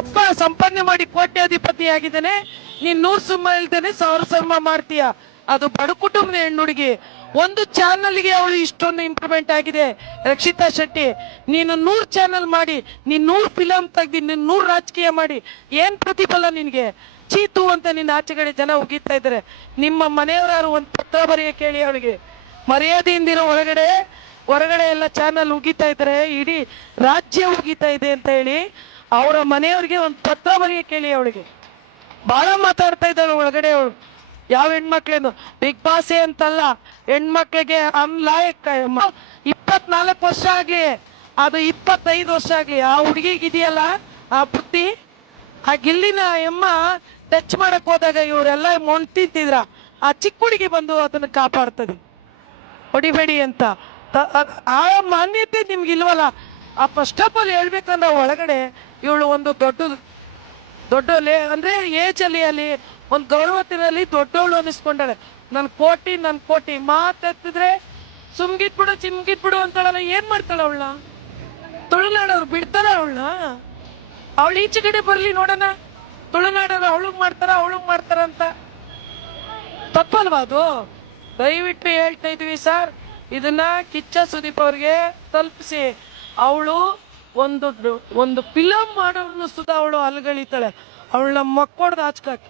ಅಪ್ಪ ಸಂಪಾದನೆ ಮಾಡಿ ಕೋಟ್ಯಾಧಿಪತಿ ಆಗಿದ್ದಾನೆ, ನೀನ್ 100 ಸಿನಿಮಾ ಇಲ್ದೇನೆ 1000 ಸಿನಿಮಾ ಮಾಡ್ತೀಯ. ಅದು ಬಡ ಕುಟುಂಬದ ಹೆಣ್ಣುಡುಗಿ. ಒಂದು ಚಾನಲ್ಗೆ ಅವಳು ಇಷ್ಟೊಂದು ಇಂಪ್ರೂವ್ಮೆಂಟ್ ಆಗಿದೆ. ರಕ್ಷಿತಾ ಶೆಟ್ಟಿ, ನೀನು 100 ಚಾನಲ್ ಮಾಡಿ, ನೀನ್ 100 ಫಿಲಂ ತೆಗ್ದಿ, ನೀನ್ 100 ರಾಜಕೀಯ ಮಾಡಿ, ಏನ್ ಪ್ರತಿಫಲ ನಿನ್ಗೆ? ಚೀತು ಅಂತ ನಿನ್ನ ಆಚೆಗಡೆ ಜನ ಉಗಿತಾ ಇದ್ದಾರೆ. ನಿಮ್ಮ ಮನೆಯವರಾರು ಒಂದು ಪತ್ರ ಬರೆಯ ಕೇಳಿ ಅವಳಿಗೆ. ಮರ್ಯಾದೆಯಿಂದಿರೋ ಹೊರಗಡೆ ಎಲ್ಲ ಚಾನಲ್ ಉಗಿತಾ ಇದ್ದಾರೆ, ಇಡೀ ರಾಜ್ಯ ಉಗಿತಾ ಇದೆ ಅಂತ ಹೇಳಿ ಅವರ ಮನೆಯವ್ರಿಗೆ ಒಂದು ಪತ್ರ ಬರೆಯ ಕೇಳಿ ಅವಳಿಗೆ. ಬಹಳ ಮಾತಾಡ್ತಾ ಇದ್ದಾಳೆ ಒಳಗಡೆ ಅವಳು. ಯಾವ ಹೆಣ್ಮಕ್ಳೇನು ಬಿಗ್ ಬಾಸೇ ಅಂತಲ್ಲ, ಹೆಣ್ಮಕ್ಳಿಗೆ ಅನ್ಲಾಯಕ್ 24 ವರ್ಷ ಆಗ್ಲಿ, ಅದು 25 ವರ್ಷ ಆಗ್ಲಿ, ಆ ಹುಡುಗಿಗಿದೆಯಲ್ಲ ಆ ಬುದ್ಧಿ, ಆ ಗಿಲ್ಲಿನ ಎಮ್ಮ ಟಚ್ ಮಾಡಕ್ ಹೋದಾಗ ಇವರೆಲ್ಲ ಮೊಂಡ್ ತಿಂತಿದ್ರ, ಆ ಚಿಕ್ಕ ಹುಡುಗಿ ಬಂದು ಅದನ್ನ ಕಾಪಾಡ್ತದೆ. ಹೊಡಿಬೇಡಿ ಅಂತ ಆ ಮಾನ್ಯತೆ ನಿಮ್ಗೆ ಇಲ್ವಲ್ಲ. ಆ ಫಸ್ಟ್ ಆಫ್ ಆಲ್ ಹೇಳ್ಬೇಕಂದ್ರೆ ಒಳಗಡೆ ಇವಳು ಒಂದು ದೊಡ್ಡ ಅಂದ್ರೆ ಏಜ್ ಅಲ್ಲಿ ಒಂದು ಗೌರವತಿನಲ್ಲಿ ದೊಡ್ಡವಳು ಅನ್ನಿಸ್ಕೊಂಡಾಳೆ. ನನ್ ಕೋಟಿ ಮಾತೆತ್ತಿದ್ರೆ ಚಿಮ್ಗಿದ್ಬಿಡು ಅಂತಾಳಲ್ಲ. ಏನ್ ಮಾಡ್ತಾಳ ಅವಳನ್ನ? ತುಳುನಾಡವ್ರು ಬಿಡ್ತಾರ ಅವಳನ್ನ? ಅವಳು ಈಚೆ ಕಡೆ ಬರ್ಲಿ ನೋಡೋಣ. ತುಳುನಾಡವ್ರು ಅವಳಗ್ ಮಾಡ್ತಾರ ಅಂತ ತಪ್ಪಲ್ವಾ ಅದು? ದಯವಿಟ್ಟು ಹೇಳ್ತಾ ಇದೀವಿ ಸರ್, ಇದನ್ನ ಕಿಚ್ಚ ಸುದೀಪ್ ಅವ್ರಿಗೆ ತಲುಪಿಸಿ. ಅವಳು ಒಂದು ಫಿಲಂ ಮಾಡೋರ್ನು ಸುಧಾ ಅವಳು ಅಲ್ಗಳಿತಾಳೆ. ಅವಳನ್ನ ಮಕ್ಕೊಡ್ದು ಹಾಚ್ಕಾಕಿ.